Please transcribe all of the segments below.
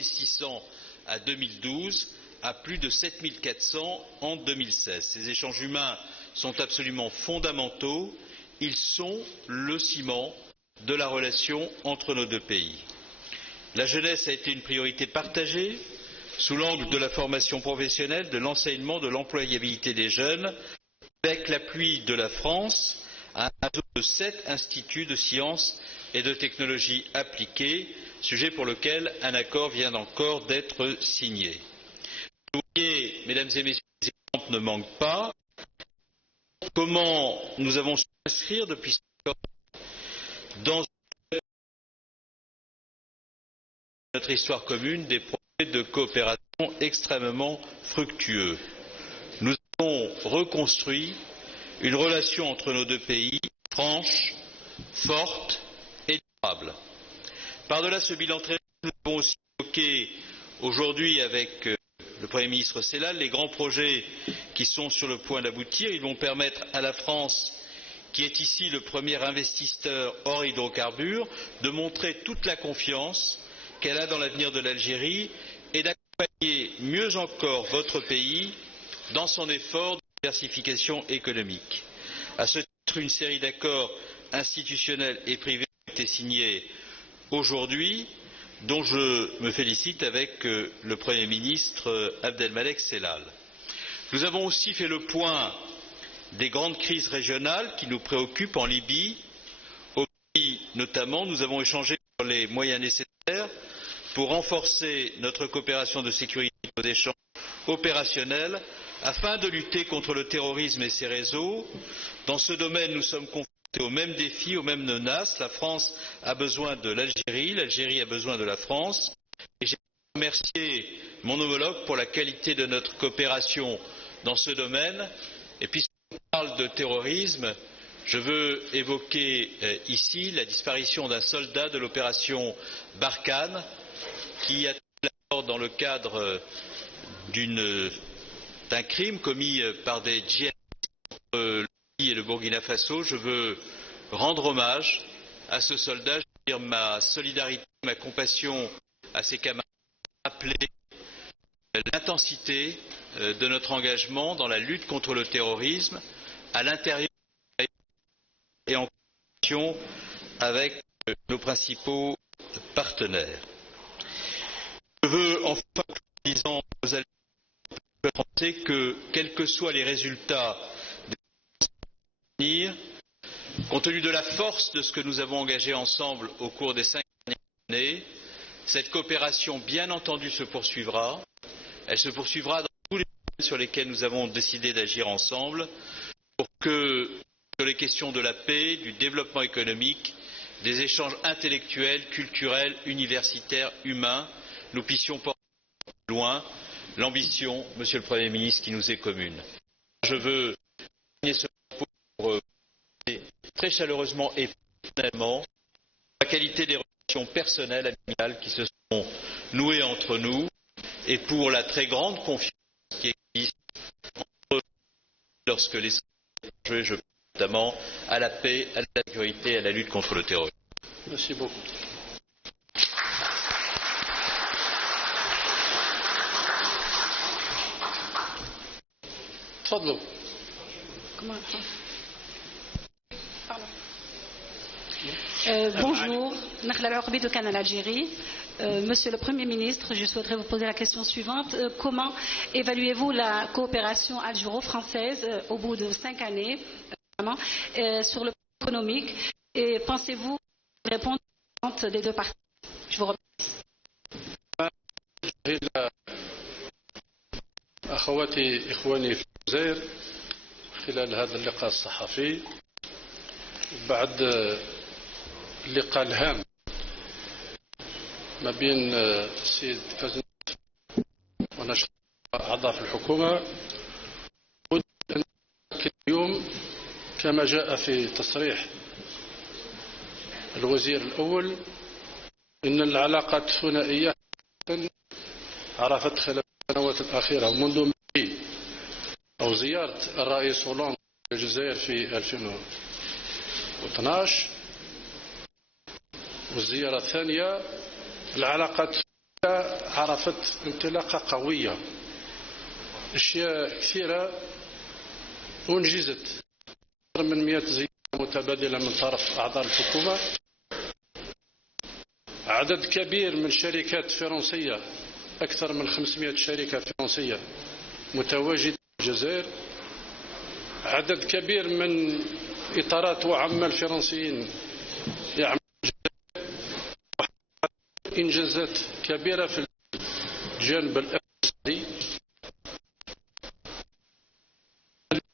600 à 2012 à plus de 7400 en 2016. Ces échanges humains sont absolument fondamentaux. Ils sont le ciment de la relation entre nos deux pays. La jeunesse a été une priorité partagée sous l'angle de la formation professionnelle, de l'enseignement, de l'employabilité des jeunes, avec l'appui de la France à un réseau de 7 instituts de sciences et de technologies appliquées, sujet pour lequel un accord vient encore d'être signé. Vous voyez, mesdames et messieurs, les exemples ne manquent pas. Comment nous avons su inscrire depuis ce accord dans notre histoire commune des projets de coopération extrêmement fructueux. Nous avons reconstruit une relation entre nos deux pays franche, forte et durable. Par-delà ce bilan très riche, nous avons aussi évoqué aujourd'hui avec le Premier ministre Sellal les grands projets qui sont sur le point d'aboutir. Ils vont permettre à la France, qui est ici le premier investisseur hors hydrocarbures, de montrer toute la confiance qu'elle a dans l'avenir de l'Algérie et d'accompagner mieux encore votre pays dans son effort de diversification économique. À ce titre, une série d'accords institutionnels et privés ont été signés aujourd'hui, dont je me félicite avec le Premier ministre Abdelmalek Sellal. Nous avons aussi fait le point des grandes crises régionales qui nous préoccupent en Libye. Au Mali notamment, nous avons échangé sur les moyens nécessaires pour renforcer notre coopération de sécurité et nos échanges opérationnels afin de lutter contre le terrorisme et ses réseaux. Dans ce domaine, nous sommes confrontés aux mêmes défis, aux mêmes menaces. La France a besoin de l'Algérie, l'Algérie a besoin de la France. Et j'ai remercié mon homologue pour la qualité de notre coopération dans ce domaine. Et puisqu'on parle de terrorisme, je veux évoquer ici la disparition d'un soldat de l'opération Barkhane qui a trouvé la mort dans le cadre d'un crime commis par des djihadistes entre le Mali et le Burkina Faso. Je veux rendre hommage à ce soldat, je veux dire ma solidarité, ma compassion à ses camarades, rappeler l'intensité de notre engagement dans la lutte contre le terrorisme à l'intérieur et en coopération avec nos principaux partenaires. Je veux enfin conclure en disant aux Algériens français que, quels que soient les résultats des compte tenu de la force de ce que nous avons engagé ensemble au cours des 5 dernières années, cette coopération, bien entendu, se poursuivra. Elle se poursuivra dans tous les domaines sur lesquels nous avons décidé d'agir ensemble pour que, sur les questions de la paix, du développement économique, des échanges intellectuels, culturels, universitaires, humains, nous puissions porter loin l'ambition, Monsieur le Premier ministre, qui nous est commune. Je veux terminer ce propos pour remercier très chaleureusement et personnellement la qualité des relations personnelles, amicales qui se sont nouées entre nous et pour la très grande confiance qui existe entre nous lorsque les enjeux, je pense notamment à la paix, à la sécurité et à la lutte contre le terrorisme. Merci beaucoup. تفضلوا. Bonjour, Nakhla Al-Ourbi de Canal Algérie. Monsieur le Premier ministre, je souhaiterais vous poser la question suivante. Comment évaluez-vous la coopération algéro-française au bout de 5 années sur le plan économique et pensez-vous répondre aux attentes des deux parties? Je vous remercie. أخواتي إخواني في الجزائر خلال هذا اللقاء الصحفي بعد اللقاء الهام ما بين السيد فازن ونشر أعضاء في الحكومة اليوم كما جاء في تصريح الوزير الأول إن العلاقات الثنائية عرفت خلال السنوات الأخيرة ومنذ أو زيارة الرئيس هولاند الجزائر في 2012 والزيارة الثانية العلاقات عرفت انطلاقة قوية، أشياء كثيرة أنجزت، أكثر من 100 زيارة متبادلة من طرف أعضاء الحكومة، عدد كبير من شركات فرنسية، أكثر من 500 شركة فرنسية متواجدة في الجزائر، عدد كبير من إطارات وعمال فرنسيين يعملون إنجازات كبيرة في الجانب الاقتصادي.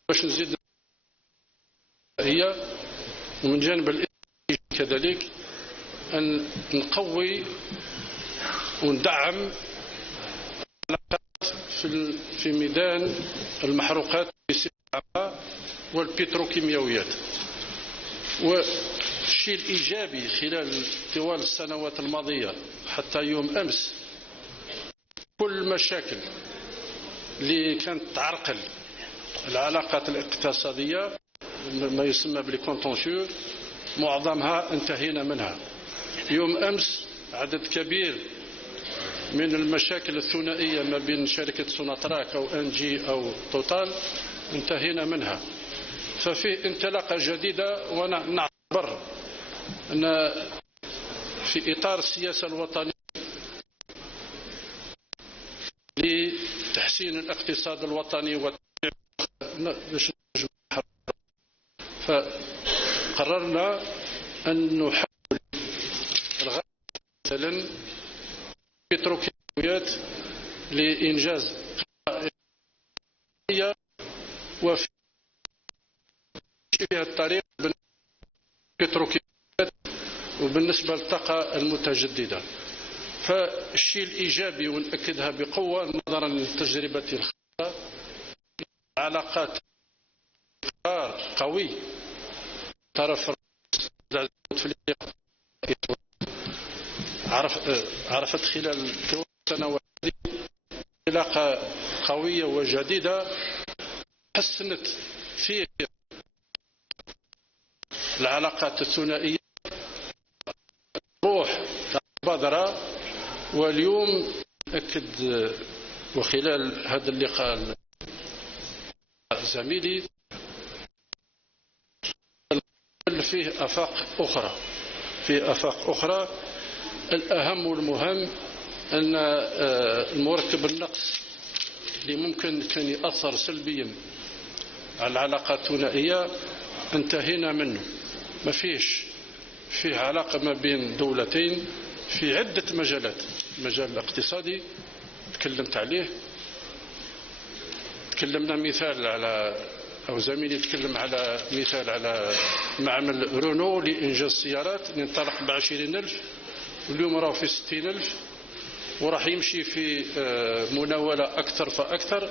باش نزيد هي ومن جانب الاقتصادي كذلك أن نقوي وندعم العلاقات في ميدان المحروقات والبتروكيماويات. والشيء الإيجابي خلال طوال السنوات الماضية حتى يوم أمس، كل المشاكل اللي كانت تعرقل العلاقات الاقتصادية ما يسمى بالكونتونسيو معظمها انتهينا منها. يوم أمس عدد كبير من المشاكل الثنائية ما بين شركة سوناتراك أو أنجي أو توتال انتهينا منها، ففي انطلاقة جديدة. ونعتبر أن في إطار السياسة الوطنية لتحسين الاقتصاد الوطني فقررنا أن نحول الغاز مثلا بتروكيماويات لإنجاز وفي الطريق بتروكيماويات وبالنسبة للطاقة المتجددة. فالشيء الإيجابي ونأكدها بقوة نظرا للتجربة الخاصة، علاقات قوي طرف عرفت خلال السنوات علاقة قوية وجديدة حسنت في العلاقات الثنائية روح مبادرة. واليوم أكد وخلال هذا اللقاء زميلي فيه آفاق أخرى. الأهم والمهم أن المركب النقص اللي ممكن كان يأثر سلبيا على العلاقات الثنائية انتهينا منه. ما فيه علاقة ما بين دولتين في عدة مجالات. المجال الاقتصادي تكلمت عليه، تكلمنا مثال على أو زميلي تكلم على مثال على معمل رونو لإنجاز السيارات اللي انطلق ب20,000 واليوم راه في 60,000 وراح يمشي في مناولة أكثر فأكثر.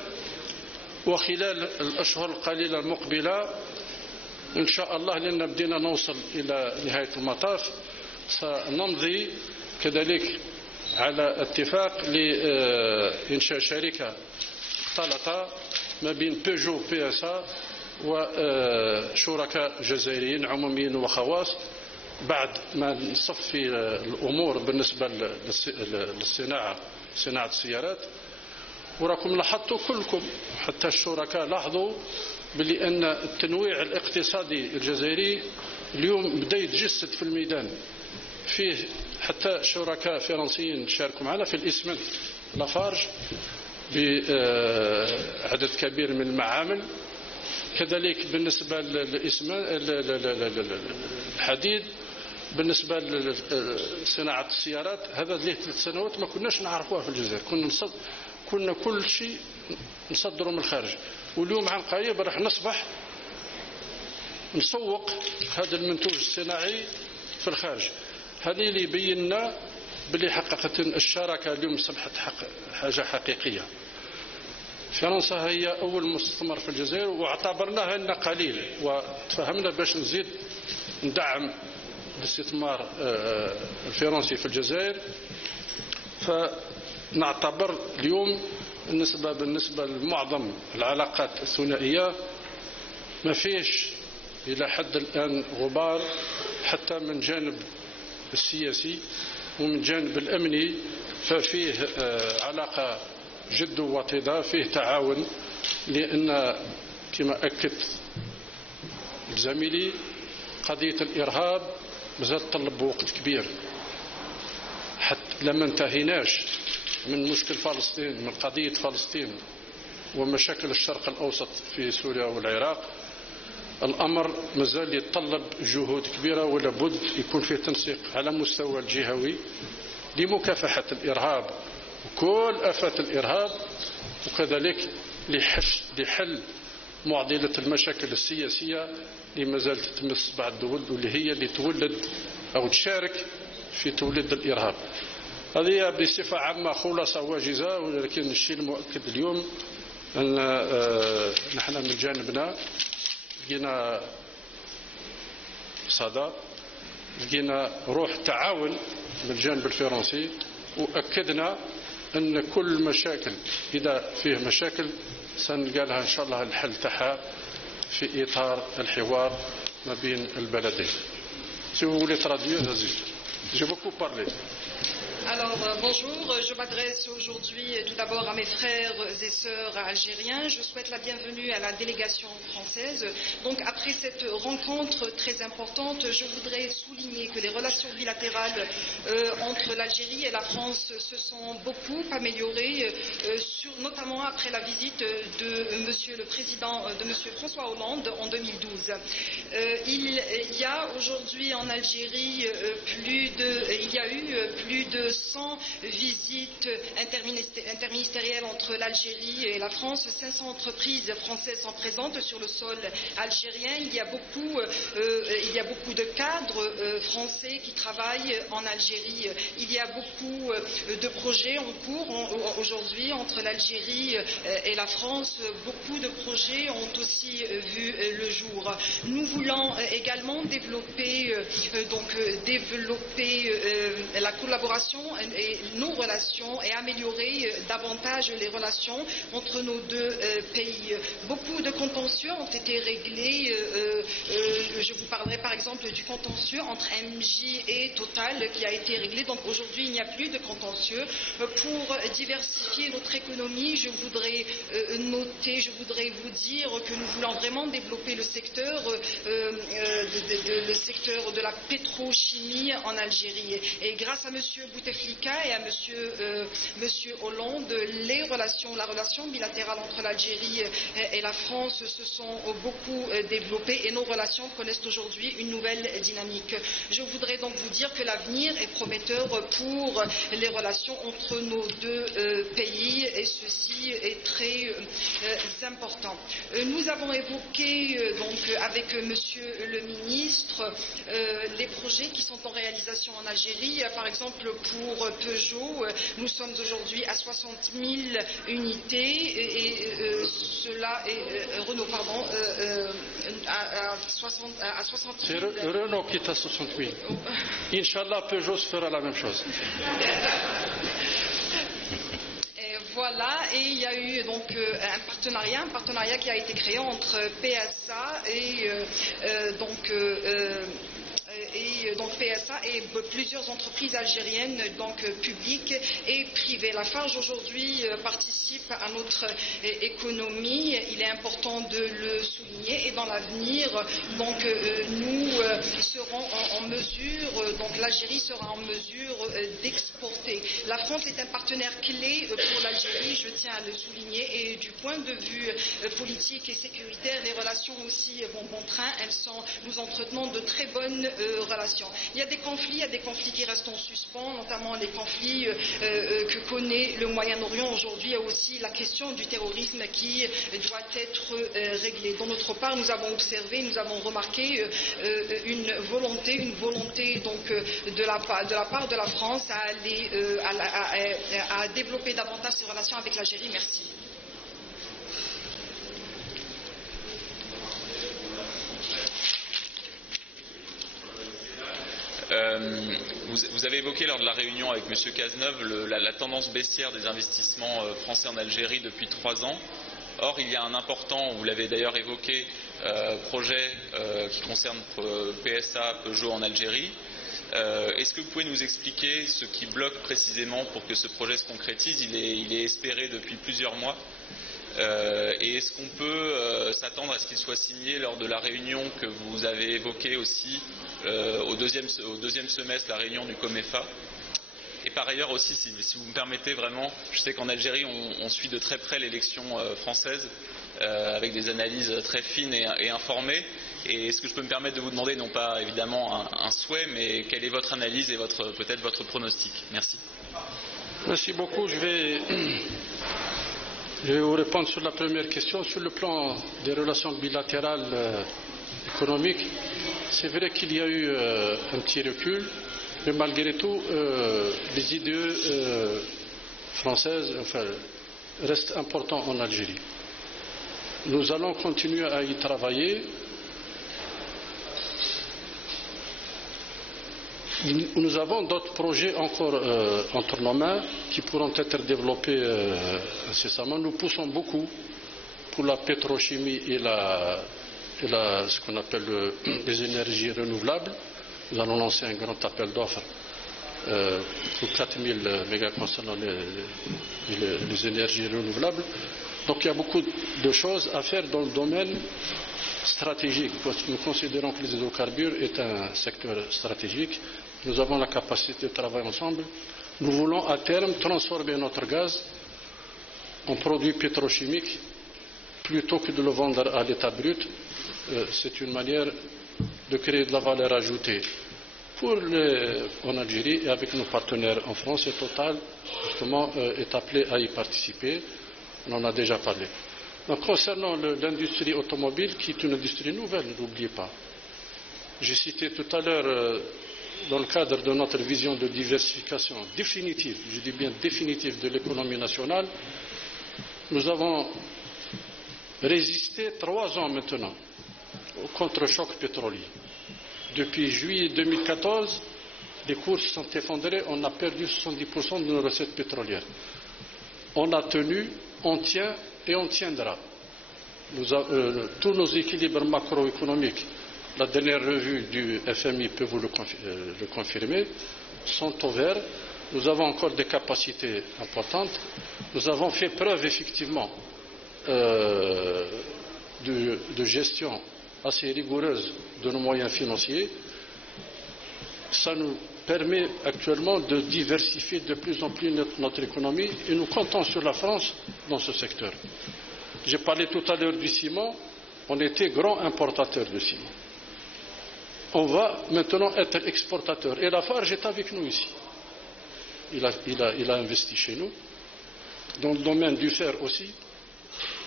وخلال الأشهر القليلة المقبلة إن شاء الله لأن بدينا نوصل إلى نهاية المطاف سنمضي كذلك على اتفاق لإنشاء شركة مختلطة ما بين بيجو PSA وشركاء جزائريين عموميين وخواص بعد ما نصفي الأمور بالنسبة للصناعة السيارات. وراكم لاحظتوا كلكم حتى الشركاء لاحظوا بلي أن التنويع الاقتصادي الجزائري اليوم بدا يتجسد في الميدان. فيه حتى شركاء فرنسيين شاركوا معنا في الإسمنت لافارج بعدد كبير من المعامل، كذلك بالنسبة للحديد، بالنسبة لصناعة السيارات. هذا له 3 سنوات ما كناش نعرفوها في الجزائر، كنا كل شيء نصدره من الخارج، واليوم عن قريب راح نصبح نسوق هذا المنتوج الصناعي في الخارج. هذه اللي يبيننا بلي حقيقة الشراكة اليوم أصبحت حاجة حقيقية. فرنسا هي أول مستثمر في الجزائر واعتبرناها أنه قليل، وتفهمنا باش نزيد ندعم الاستثمار الفرنسي في الجزائر. فنعتبر اليوم بالنسبة لمعظم العلاقات الثنائية ما فيش إلى حد الآن غبار، حتى من جانب السياسي ومن جانب الأمني ففيه علاقة جد وطيدة، فيه تعاون، لأن كما أكدت زميلي قضية الإرهاب مازال تطلب وقت كبير، حتى لما انتهيناش من مشكل فلسطين، من قضية فلسطين ومشاكل الشرق الأوسط في سوريا والعراق، الأمر مازال يتطلب جهود كبيرة، ولا بد يكون فيه تنسيق على مستوى الجهوي لمكافحة الإرهاب وكل آفات الإرهاب، وكذلك لحل معضلة المشاكل السياسية اللي ما زالت تمس بعض الدول، واللي هي اللي تولد أو تشارك في توليد الإرهاب. هذه بصفة عامة خلاصة واجزة، ولكن الشيء المؤكد اليوم أن نحن من جانبنا لقينا صدى، لقينا روح تعاون من الجانب الفرنسي، وأكدنا أن كل مشاكل إذا فيه مشاكل سنلقى لها إن شاء الله الحل تاعها في إطار الحوار ما بين البلدين. Si vous voulez traduire, vas-y. J'ai beaucoup parlé. Alors bonjour, je m'adresse aujourd'hui tout d'abord à mes frères et sœurs algériens. Je souhaite la bienvenue à la délégation française. Donc après cette rencontre très importante, je voudrais souligner que les relations bilatérales entre l'Algérie et la France se sont beaucoup améliorées, notamment après la visite de Monsieur le Président, de Monsieur François Hollande en 2012. Il y a aujourd'hui en Algérie il y a eu plus de 100 visites interministérielles entre l'Algérie et la France. 500 entreprises françaises sont présentes sur le sol algérien. Il y a beaucoup de cadres français qui travaillent en Algérie. Il y a beaucoup de projets en cours aujourd'hui entre l'Algérie et la France. Beaucoup de projets ont aussi vu le jour. Nous voulons également développer la collaboration et nos relations et améliorer davantage les relations entre nos deux pays. Beaucoup de contentieux ont été réglés. Je vous parlerai par exemple du contentieux entre MJ et Total qui a été réglé. Donc aujourd'hui il n'y a plus de contentieux. Pour diversifier notre économie, je voudrais vous dire que nous voulons vraiment développer le secteur de la pétrochimie en Algérie. Et grâce à M. Bouteflika et à Monsieur Hollande, la relation bilatérale entre l'Algérie et la France se sont beaucoup développées et nos relations connaissent aujourd'hui une nouvelle dynamique. Je voudrais donc vous dire que l'avenir est prometteur pour les relations entre nos deux pays et ceci est très important. Nous avons évoqué avec Monsieur le ministre les projets qui sont en réalisation en Algérie. Par exemple pour Peugeot, nous sommes aujourd'hui à 60 000 unités et cela est Renault pardon à 60 000. C'est Renault qui est à 60 000. Inch'Allah, Peugeot fera la même chose. Voilà, et il y a eu donc un partenariat qui a été créé entre PSA et PSA et plusieurs entreprises algériennes, donc publiques et privées. La Farge aujourd'hui participe à notre économie, il est important de le souligner et dans l'avenir, donc nous serons en mesure, donc l'Algérie sera en mesure d'exporter. La France est un partenaire clé pour l'Algérie, je tiens à le souligner, et du point de vue politique et sécuritaire, les relations aussi vont bon train, nous entretenons de très bonnes relations. Il y a des conflits qui restent en suspens, notamment les conflits que connaît le Moyen-Orient aujourd'hui, et aussi la question du terrorisme qui doit être réglée. De notre part, nous avons observé, nous avons remarqué une volonté donc de la part de la France à développer davantage ses relations avec l'Algérie. Merci. Vous avez évoqué lors de la réunion avec M. Cazeneuve la tendance baissière des investissements français en Algérie depuis 3 ans. Or, il y a un important, vous l'avez d'ailleurs évoqué, projet qui concerne PSA, Peugeot en Algérie. Est-ce que vous pouvez nous expliquer ce qui bloque précisément pour que ce projet se concrétise? Il est espéré depuis plusieurs mois. Et est-ce qu'on peut s'attendre à ce qu'il soit signé lors de la réunion que vous avez évoquée aussi au deuxième semestre, la réunion du COMEFA? Et par ailleurs aussi, si vous me permettez vraiment, je sais qu'en Algérie, on suit de très près l'élection française avec des analyses très fines et informées. Et est-ce que je peux me permettre de vous demander, non pas évidemment un souhait, mais quelle est votre analyse et peut-être votre pronostic? Merci. Merci beaucoup. Je vais vous répondre sur la première question. Sur le plan des relations bilatérales économiques, c'est vrai qu'il y a eu un petit recul, mais malgré tout, les IDE françaises restent importants en Algérie. Nous allons continuer à y travailler. Nous avons d'autres projets encore entre nos mains qui pourront être développés incessamment. Nous poussons beaucoup pour la pétrochimie et ce qu'on appelle les énergies renouvelables. Nous allons lancer un grand appel d'offres pour 4000 mégas concernant les énergies renouvelables. Donc il y a beaucoup de choses à faire dans le domaine stratégique, parce que nous considérons que les hydrocarbures est un secteur stratégique. Nous avons la capacité de travailler ensemble. Nous voulons à terme transformer notre gaz en produit pétrochimique plutôt que de le vendre à l'état brut. C'est une manière de créer de la valeur ajoutée en Algérie et avec nos partenaires en France. Et Total, justement, est appelé à y participer. On en a déjà parlé. Donc, concernant l'industrie automobile, qui est une industrie nouvelle, n'oubliez pas. J'ai cité tout à l'heure, dans le cadre de notre vision de diversification définitive, je dis bien définitive, de l'économie nationale, nous avons résisté 3 ans maintenant au contre-choc pétrolier. Depuis juillet 2014, les cours se sont effondrés, on a perdu 70% de nos recettes pétrolières. On a tenu, on tient et on tiendra. Tous nos équilibres macroéconomiques, la dernière revue du FMI peut vous le confirmer, sont au vert. Nous avons encore des capacités importantes. Nous avons fait preuve effectivement de gestion assez rigoureuse de nos moyens financiers. Ça nous permet actuellement de diversifier de plus en plus notre économie et nous comptons sur la France dans ce secteur. J'ai parlé tout à l'heure du ciment, on était grand importateur de ciment. On va maintenant être exportateur. Et Lafarge est avec nous ici. Il a investi chez nous. Dans le domaine du fer aussi,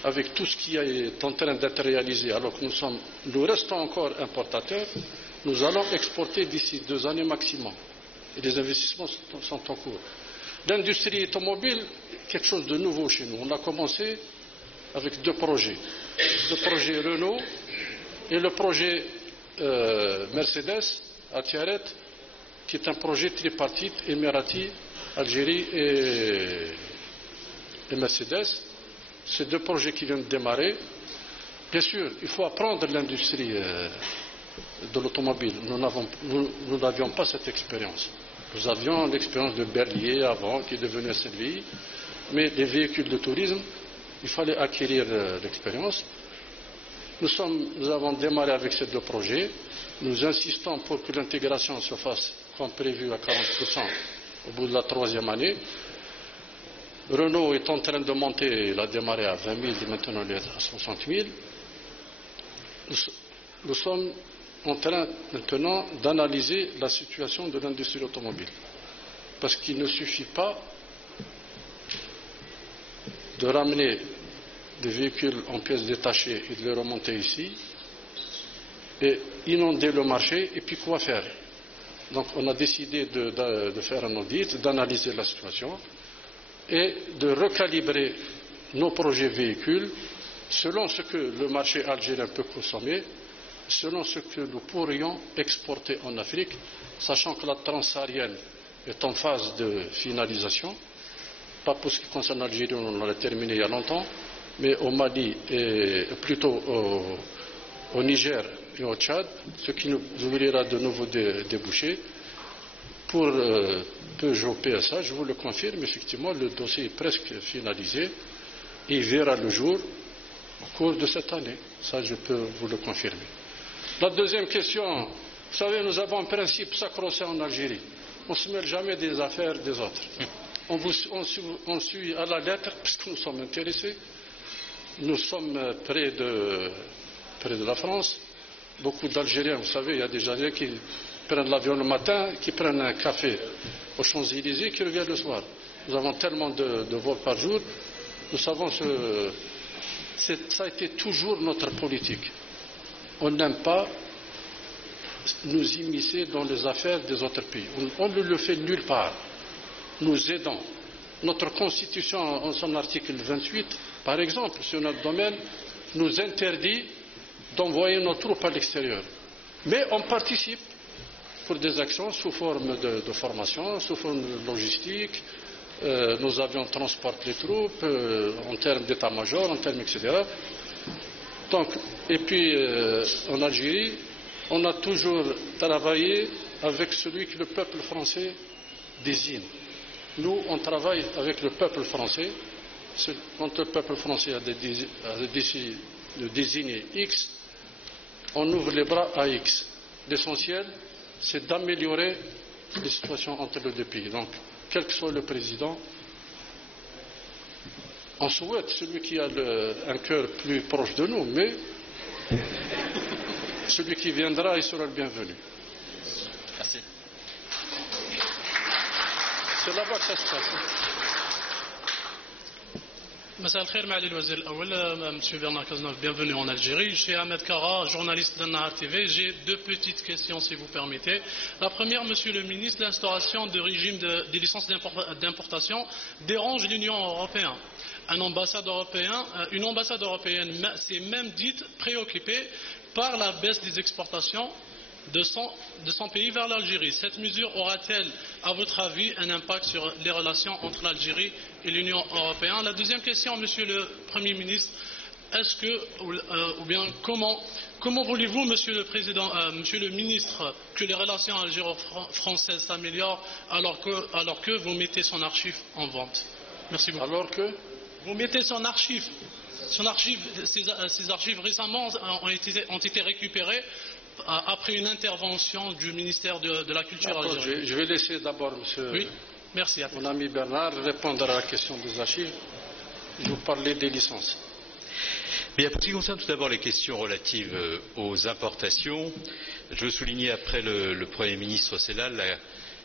avec tout ce qui est en train d'être réalisé, alors que nous restons encore importateurs, nous allons exporter d'ici 2 années maximum. Et les investissements sont en cours. L'industrie automobile, quelque chose de nouveau chez nous. On a commencé avec 2 projets. Le projet Renault et le projet Mercedes à Tiaret, qui est un projet tripartite, Émirati, Algérie et Mercedes. Ces 2 projets qui viennent de démarrer. Bien sûr, il faut apprendre l'industrie de l'automobile. Nous n'avions pas cette expérience. Nous avions l'expérience de Berlier avant, qui est devenu SLVI, mais les véhicules de tourisme, il fallait acquérir l'expérience. Nous avons démarré avec ces 2 projets. Nous insistons pour que l'intégration se fasse comme prévu à 40% au bout de la 3e année. Renault est en train de monter, il a démarré à 20 000 et maintenant il est à 60 000. Nous sommes en train maintenant d'analyser la situation de l'industrie automobile. Parce qu'il ne suffit pas de ramener des véhicules en pièces détachées et de les remonter ici et inonder le marché, et puis quoi faire? Donc on a décidé de faire un audit, d'analyser la situation et de recalibrer nos projets véhicules selon ce que le marché algérien peut consommer, selon ce que nous pourrions exporter en Afrique, sachant que la transsaharienne est en phase de finalisation. Pas pour ce qui concerne l'Algérie, on l'a terminé il y a longtemps, mais au Mali et plutôt au Niger et au Tchad, ce qui nous ouvrira de nouveaux débouchés. Pour Peugeot PSA, je vous le confirme, effectivement, le dossier est presque finalisé et il verra le jour au cours de cette année. Ça, je peux vous le confirmer. La deuxième question, vous savez, nous avons un principe sacro-saint en Algérie. On ne se mêle jamais des affaires des autres. On suit à la lettre, puisque nous sommes intéressés. Nous sommes près de la France. Beaucoup d'Algériens, vous savez, il y a des Algériens qui prennent l'avion le matin, qui prennent un café aux Champs-Élysées, qui reviennent le soir. Nous avons tellement de vols par jour. Nous savons ça a été toujours notre politique. On n'aime pas nous immiscer dans les affaires des autres pays. On ne le fait nulle part. Nous aidons. Notre Constitution, en son article 28, par exemple, sur notre domaine, nous interdit d'envoyer nos troupes à l'extérieur. Mais on participe pour des actions sous forme de formation, sous forme de logistique. Nos avions transportent les troupes en termes d'état-major, en termes etc. Donc, et puis en Algérie, on a toujours travaillé avec celui que le peuple français désigne. Nous, on travaille avec le peuple français. Quand le peuple français a décidé de désigner X, on ouvre les bras à X. L'essentiel, c'est d'améliorer les situations entre les deux pays. Donc, quel que soit le président, on souhaite celui qui a un cœur plus proche de nous, mais celui qui viendra, il sera le bienvenu. Merci. C'est là-bas que ça se passe. مساء الخير معالي الوزير الأول Monsieur Bernard Cazeneuve, bienvenue en Algérie. Je suis Ahmed Kara, journaliste d'Annahar TV. J'ai deux petites questions si vous permettez. La première, Monsieur le ministre, l'instauration de régime des licences d'importation dérange l'Union européenne. Une ambassade européenne s'est même dite préoccupée par la baisse des exportations de son pays vers l'Algérie. Cette mesure aura-t-elle, à votre avis, un impact sur les relations entre l'Algérie et l'Union européenne? La deuxième question, Monsieur le Premier ministre, est-ce que, ou bien comment voulez-vous, Monsieur le Ministre, que les relations algéro-françaises s'améliorent alors que vous mettez son archive en vente? Merci beaucoup. Alors que vous mettez son archive. Ces archives récemment ont été récupérées après une intervention du ministère de la Culture algérien. Je vais laisser d'abord mon ami Bernard répondre à la question des archives. Je vous parlais des licences. Bien, pour ce qui concerne tout d'abord les questions relatives aux importations, je veux souligner après le Premier ministre Cellal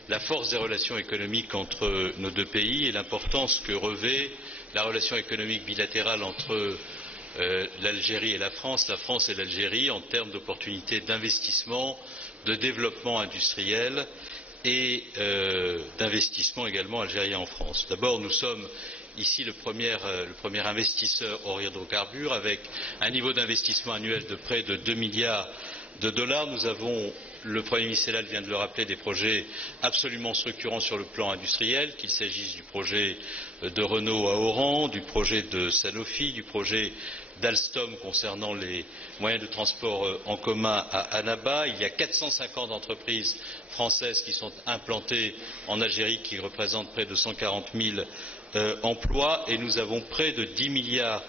la force des relations économiques entre nos deux pays et l'importance que revêt la relation économique bilatérale entre l'Algérie et la France et l'Algérie en termes d'opportunités d'investissement, de développement industriel et d'investissement également algérien en France. D'abord, nous sommes ici le premier investisseur hors hydrocarbures avec un niveau d'investissement annuel de près de 2 milliards de dollars. Nous avons, le Premier ministre Cellal vient de le rappeler, des projets absolument structurants sur le plan industriel, qu'il s'agisse du projet de Renault à Oran, du projet de Sanofi, du projet d'Alstom concernant les moyens de transport en commun à Annaba. Il y a 450 entreprises françaises qui sont implantées en Algérie, qui représentent près de 140 000 emplois, et nous avons près de 10 milliards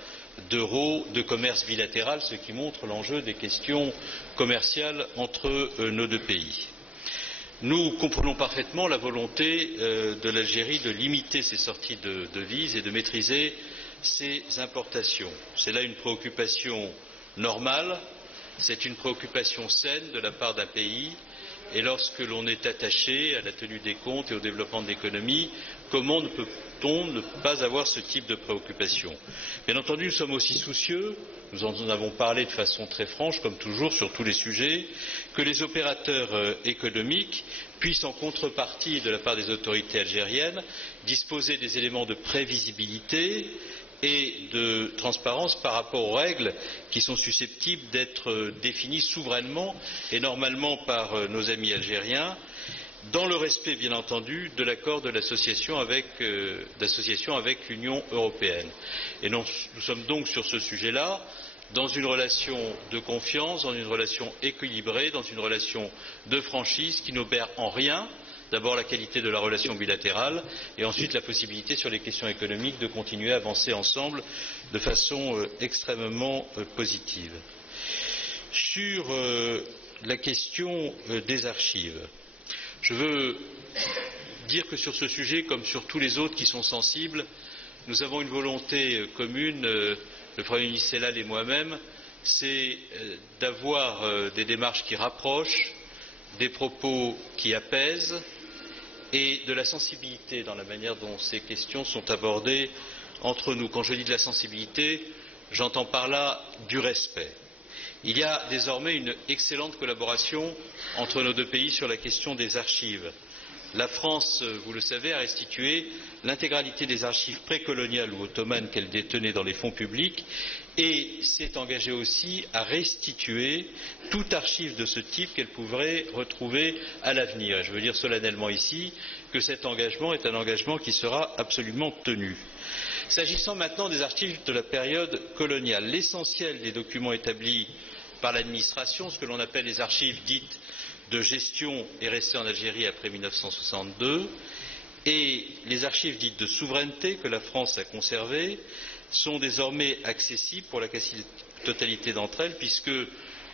d'euros de commerce bilatéral, ce qui montre l'enjeu des questions commerciales entre nos deux pays. Nous comprenons parfaitement la volonté de l'Algérie de limiter ses sorties de devises et de maîtriser ses importations. C'est là une préoccupation normale, c'est une préoccupation saine de la part d'un pays, et lorsque l'on est attaché à la tenue des comptes et au développement de l'économie, comment ne peut-on ne pas avoir ce type de préoccupation? Bien entendu, nous sommes aussi soucieux, nous en avons parlé de façon très franche, comme toujours, sur tous les sujets, que les opérateurs économiques puissent, en contrepartie de la part des autorités algériennes, disposer des éléments de prévisibilité et de transparence par rapport aux règles qui sont susceptibles d'être définies souverainement et normalement par nos amis algériens, dans le respect, bien entendu, de l'accord d'association avec l'Union européenne. Et nous sommes donc sur ce sujet-là dans une relation de confiance, dans une relation équilibrée, dans une relation de franchise qui n'obère en rien D'abord la qualité de la relation bilatérale et ensuite la possibilité sur les questions économiques de continuer à avancer ensemble de façon extrêmement positive. Sur la question des archives, je veux dire que sur ce sujet, comme sur tous les autres qui sont sensibles, nous avons une volonté commune, le Premier ministre Sellal et moi-même, c'est d'avoir des démarches qui rapprochent, des propos qui apaisent et de la sensibilité dans la manière dont ces questions sont abordées entre nous. Quand je dis de la sensibilité, j'entends par là du respect. Il y a désormais une excellente collaboration entre nos deux pays sur la question des archives. La France, vous le savez, a restitué l'intégralité des archives précoloniales ou ottomanes qu'elle détenait dans les fonds publics et s'est engagée aussi à restituer toute archive de ce type qu'elle pourrait retrouver à l'avenir. Je veux dire solennellement ici que cet engagement est un engagement qui sera absolument tenu. S'agissant maintenant des archives de la période coloniale, l'essentiel des documents établis par l'administration, ce que l'on appelle les archives dites de gestion, est resté en Algérie après 1962 et les archives dites de souveraineté que la France a conservées sont désormais accessibles pour la quasi-totalité d'entre elles puisque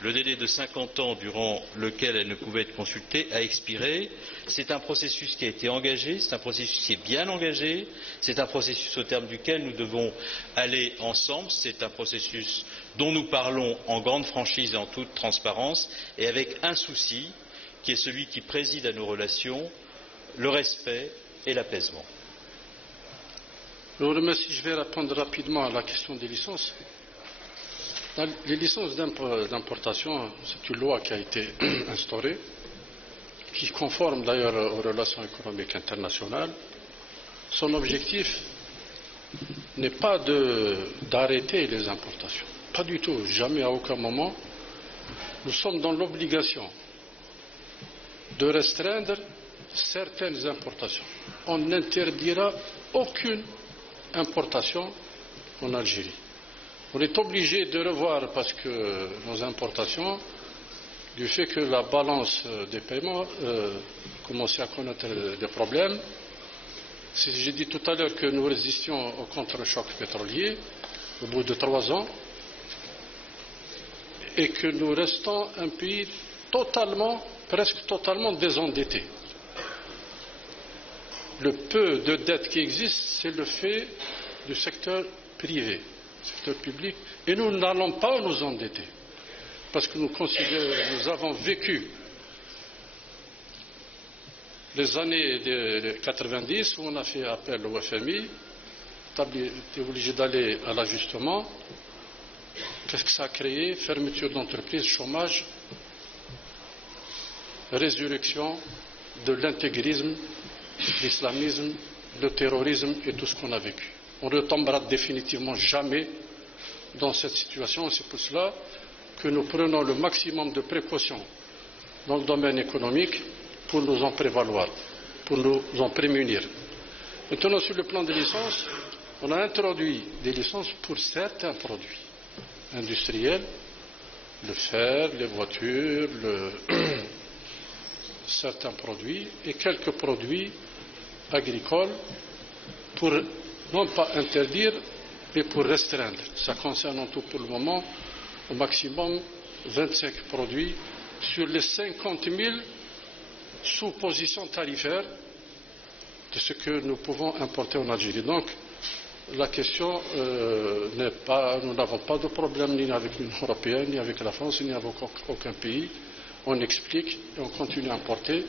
le délai de 50 ans durant lequel elles ne pouvaient être consultées a expiré. C'est un processus qui a été engagé, c'est un processus qui est bien engagé, c'est un processus au terme duquel nous devons aller ensemble, c'est un processus dont nous parlons en grande franchise et en toute transparence et avec un souci qui est celui qui préside à nos relations, le respect et l'apaisement. Je vous remercie. Je vais répondre rapidement à la question des licences. Les licences d'importation, c'est une loi qui a été instaurée, qui est conforme d'ailleurs aux relations économiques internationales. Son objectif n'est pas d'arrêter les importations. Pas du tout, jamais, à aucun moment. Nous sommes dans l'obligation de restreindre certaines importations. On n'interdira aucune importation en Algérie. On est obligé de revoir parce que nos importations, du fait que la balance des paiements commençait à connaître des problèmes. J'ai dit tout à l'heure que nous résistions au contre-choc pétrolier au bout de 3 ans et que nous restons un pays presque totalement désendetté. Le peu de dette qui existe, c'est le fait du secteur privé, secteur public, et nous n'allons pas nous endetter parce que nous avons vécu les années de 90 où on a fait appel au FMI, on était obligé d'aller à l'ajustement. Qu'est-ce que ça a créé? Fermeture d'entreprises, chômage, résurrection de l'intégrisme, l'islamisme, le terrorisme et tout ce qu'on a vécu. On ne retombera définitivement jamais dans cette situation. C'est pour cela que nous prenons le maximum de précautions dans le domaine économique pour nous en prévaloir, pour nous en prémunir. Maintenant, sur le plan des licences, on a introduit des licences pour certains produits industriels, le fer, les voitures, certains produits et quelques produits agricoles pour non pas interdire, mais pour restreindre. Ça concerne en tout pour le moment au maximum 25 produits sur les 50 000 sous-positions tarifaires de ce que nous pouvons importer en Algérie. Donc, la question n'est pas, nous n'avons pas de problème ni avec l'Union européenne, ni avec la France, ni avec aucun pays. On explique et on continue à importer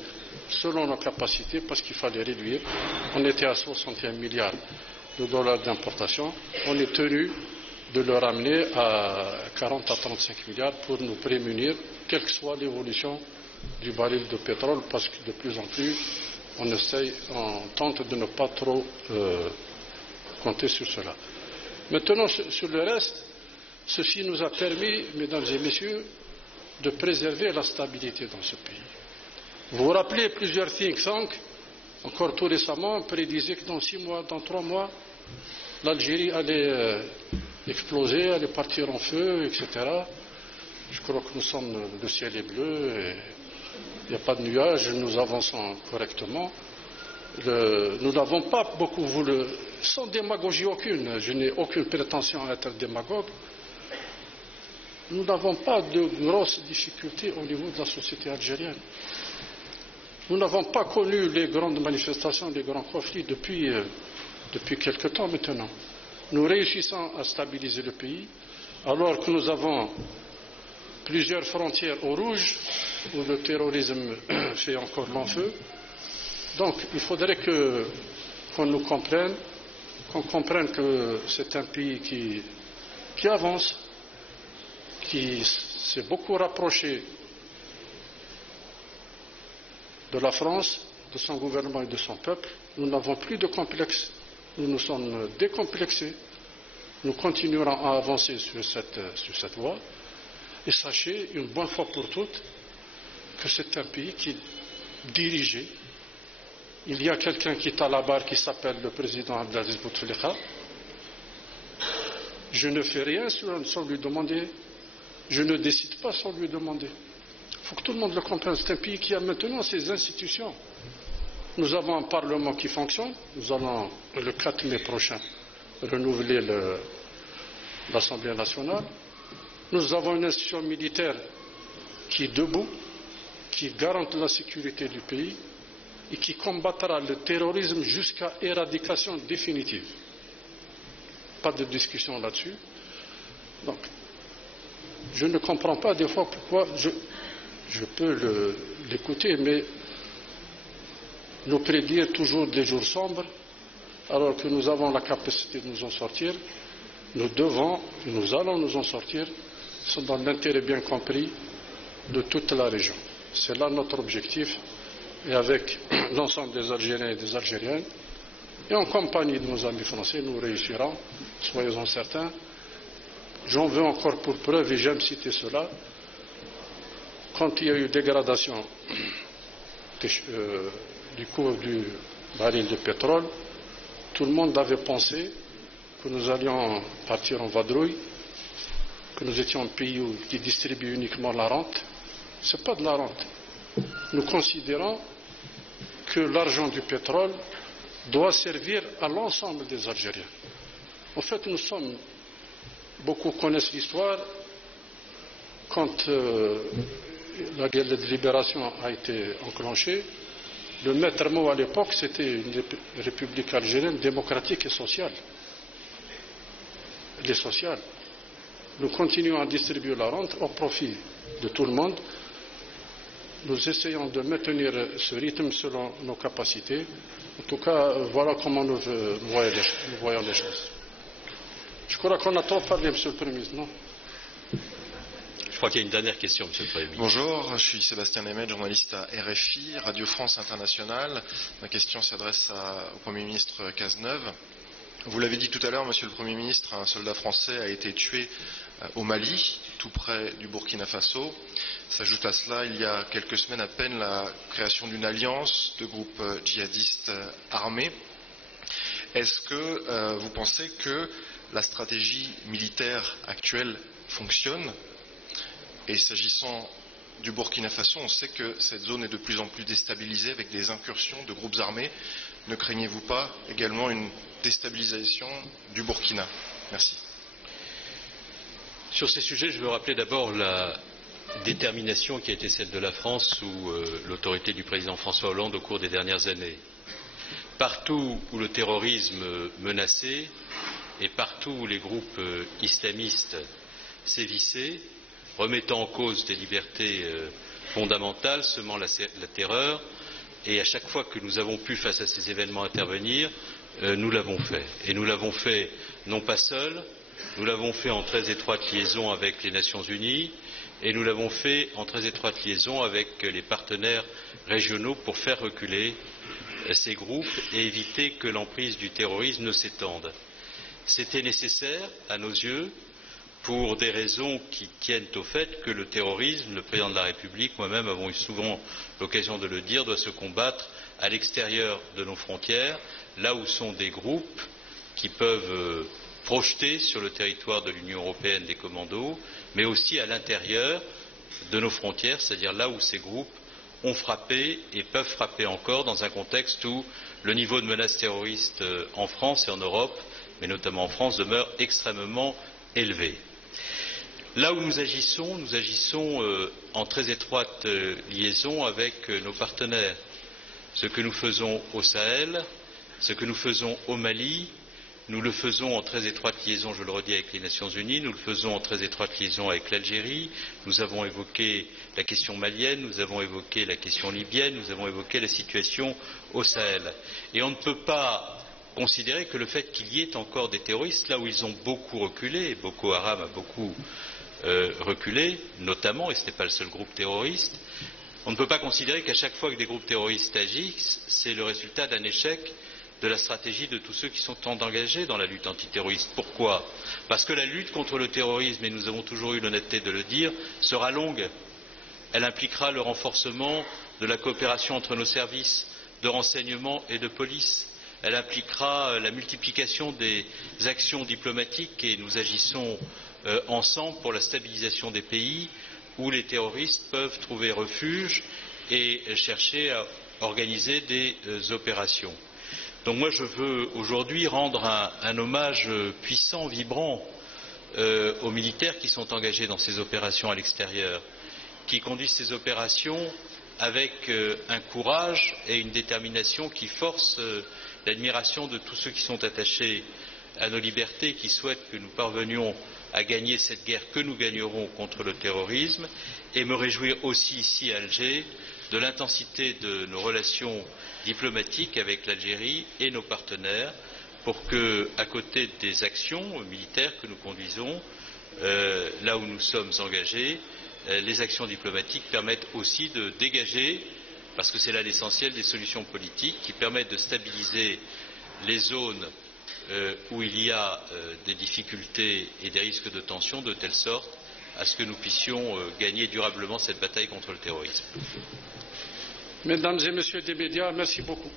selon nos capacités parce qu'il fallait réduire. On était à 61 milliards de dollars d'importation. On est tenu de le ramener à 40 à 35 milliards pour nous prémunir, quelle que soit l'évolution du baril de pétrole, parce que de plus en plus, on tente de ne pas trop compter sur cela. Maintenant, sur le reste, ceci nous a permis, mesdames et messieurs, de préserver la stabilité dans ce pays. Vous vous rappelez, plusieurs think tanks, encore tout récemment, prédisaient que dans 6 mois, dans 3 mois, l'Algérie allait exploser, allait partir en feu, etc. Je crois que le ciel est bleu et il n'y a pas de nuages, nous avançons correctement. Nous n'avons pas beaucoup voulu, sans démagogie aucune, je n'ai aucune prétention à être démagogue, nous n'avons pas de grosses difficultés au niveau de la société algérienne. Nous n'avons pas connu les grandes manifestations, les grands conflits depuis quelque temps maintenant. Nous réussissons à stabiliser le pays, alors que nous avons plusieurs frontières au rouge, où le terrorisme fait encore long feu. Donc, il faudrait qu'on nous comprenne, qu'on comprenne que c'est un pays qui avance, qui s'est beaucoup rapproché de la France, de son gouvernement et de son peuple. Nous n'avons plus de complexe, nous nous sommes décomplexés. Nous continuerons à avancer sur cette voie. Et sachez, une bonne fois pour toutes, que c'est un pays qui est dirigé. Il y a quelqu'un qui est à la barre qui s'appelle le président Abdelaziz Bouteflika. Je ne fais rien sans lui demander. Je ne décide pas sans lui demander. Il faut que tout le monde le comprenne. C'est un pays qui a maintenant ses institutions. Nous avons un Parlement qui fonctionne. Nous allons, le 4 mai prochain, renouveler l'Assemblée nationale. Nous avons une institution militaire qui est debout, qui garante la sécurité du pays et qui combattra le terrorisme jusqu'à éradication définitive. Pas de discussion là-dessus. Donc, je ne comprends pas des fois pourquoi je peux l'écouter, mais nous prédire toujours des jours sombres, alors que nous avons la capacité de nous en sortir. Nous allons nous en sortir, c'est dans l'intérêt bien compris de toute la région. C'est là notre objectif, et avec l'ensemble des Algériens et des Algériennes, et en compagnie de nos amis français, nous réussirons, soyez-en certains. J'en veux encore pour preuve, et j'aime citer cela, quand il y a eu dégradation du cours du baril de pétrole, tout le monde avait pensé que nous allions partir en vadrouille, que nous étions un pays qui distribue uniquement la rente. Ce n'est pas de la rente. Nous considérons que l'argent du pétrole doit servir à l'ensemble des Algériens. En fait, beaucoup connaissent l'histoire. Quand la guerre de libération a été enclenchée, le maître mot à l'époque, c'était une république algérienne démocratique et sociale. Elle est sociale. Nous continuons à distribuer la rente au profit de tout le monde. Nous essayons de maintenir ce rythme selon nos capacités. En tout cas, voilà comment nous voyons les choses. Je crois qu'on a trop parlé, Monsieur le Premier ministre, non? Je crois qu'il y a une dernière question, Monsieur le Premier ministre. Bonjour, je suis Sébastien Nemeth, journaliste à RFI, Radio France Internationale. Ma question s'adresse au Premier ministre Cazeneuve. Vous l'avez dit tout à l'heure, Monsieur le Premier ministre, un soldat français a été tué au Mali, tout près du Burkina Faso. S'ajoute à cela, il y a quelques semaines à peine, la création d'une alliance de groupes djihadistes armés. Est-ce que vous pensez que la stratégie militaire actuelle fonctionne? Et s'agissant du Burkina Faso, on sait que cette zone est de plus en plus déstabilisée avec des incursions de groupes armés. Ne craignez-vous pas également une déstabilisation du Burkina? Merci. Sur ces sujets, je veux rappeler d'abord la détermination qui a été celle de la France sous l'autorité du président François Hollande au cours des dernières années. Partout où le terrorisme menaçait et partout où les groupes islamistes sévissaient, remettant en cause des libertés fondamentales, semant la terreur, et à chaque fois que nous avons pu, face à ces événements, intervenir, nous l'avons fait. Et nous l'avons fait non pas seuls, nous l'avons fait en très étroite liaison avec les Nations Unies, et nous l'avons fait en très étroite liaison avec les partenaires régionaux pour faire reculer ces groupes et éviter que l'emprise du terrorisme ne s'étende. C'était nécessaire, à nos yeux, pour des raisons qui tiennent au fait que le terrorisme, le président de la République, moi-même avons eu souvent l'occasion de le dire, doit se combattre à l'extérieur de nos frontières, là où sont des groupes qui peuvent projeter sur le territoire de l'Union européenne des commandos, mais aussi à l'intérieur de nos frontières, c'est-à-dire là où ces groupes ont frappé et peuvent frapper encore dans un contexte où le niveau de menace terroriste en France et en Europe, mais notamment en France, demeure extrêmement élevé. Là où nous agissons en très étroite liaison avec nos partenaires. Ce que nous faisons au Sahel, ce que nous faisons au Mali, nous le faisons en très étroite liaison, je le redis, avec les Nations Unies, nous le faisons en très étroite liaison avec l'Algérie, nous avons évoqué la question malienne, nous avons évoqué la question libyenne, nous avons évoqué la situation au Sahel. Et on ne peut pas considérer que le fait qu'il y ait encore des terroristes, là où ils ont beaucoup reculé, et Boko Haram a beaucoup reculé, notamment, et ce n'est pas le seul groupe terroriste, on ne peut pas considérer qu'à chaque fois que des groupes terroristes agissent, c'est le résultat d'un échec de la stratégie de tous ceux qui sont engagés dans la lutte antiterroriste. Pourquoi? Parce que la lutte contre le terrorisme, et nous avons toujours eu l'honnêteté de le dire, sera longue. Elle impliquera le renforcement de la coopération entre nos services de renseignement et de police. Elle impliquera la multiplication des actions diplomatiques et nous agissons ensemble pour la stabilisation des pays où les terroristes peuvent trouver refuge et chercher à organiser des opérations. Donc moi je veux aujourd'hui rendre un hommage puissant, vibrant aux militaires qui sont engagés dans ces opérations à l'extérieur, qui conduisent ces opérations avec un courage et une détermination qui forcent l'admiration de tous ceux qui sont attachés à nos libertés, qui souhaitent que nous parvenions à gagner cette guerre que nous gagnerons contre le terrorisme, et me réjouir aussi ici à Alger de l'intensité de nos relations diplomatiques avec l'Algérie et nos partenaires pour que, à côté des actions militaires que nous conduisons, là où nous sommes engagés, les actions diplomatiques permettent aussi de dégager, parce que c'est là l'essentiel, des solutions politiques qui permettent de stabiliser les zones où il y a des difficultés et des risques de tension, de telle sorte à ce que nous puissions gagner durablement cette bataille contre le terrorisme. Mesdames et Messieurs des médias, merci beaucoup.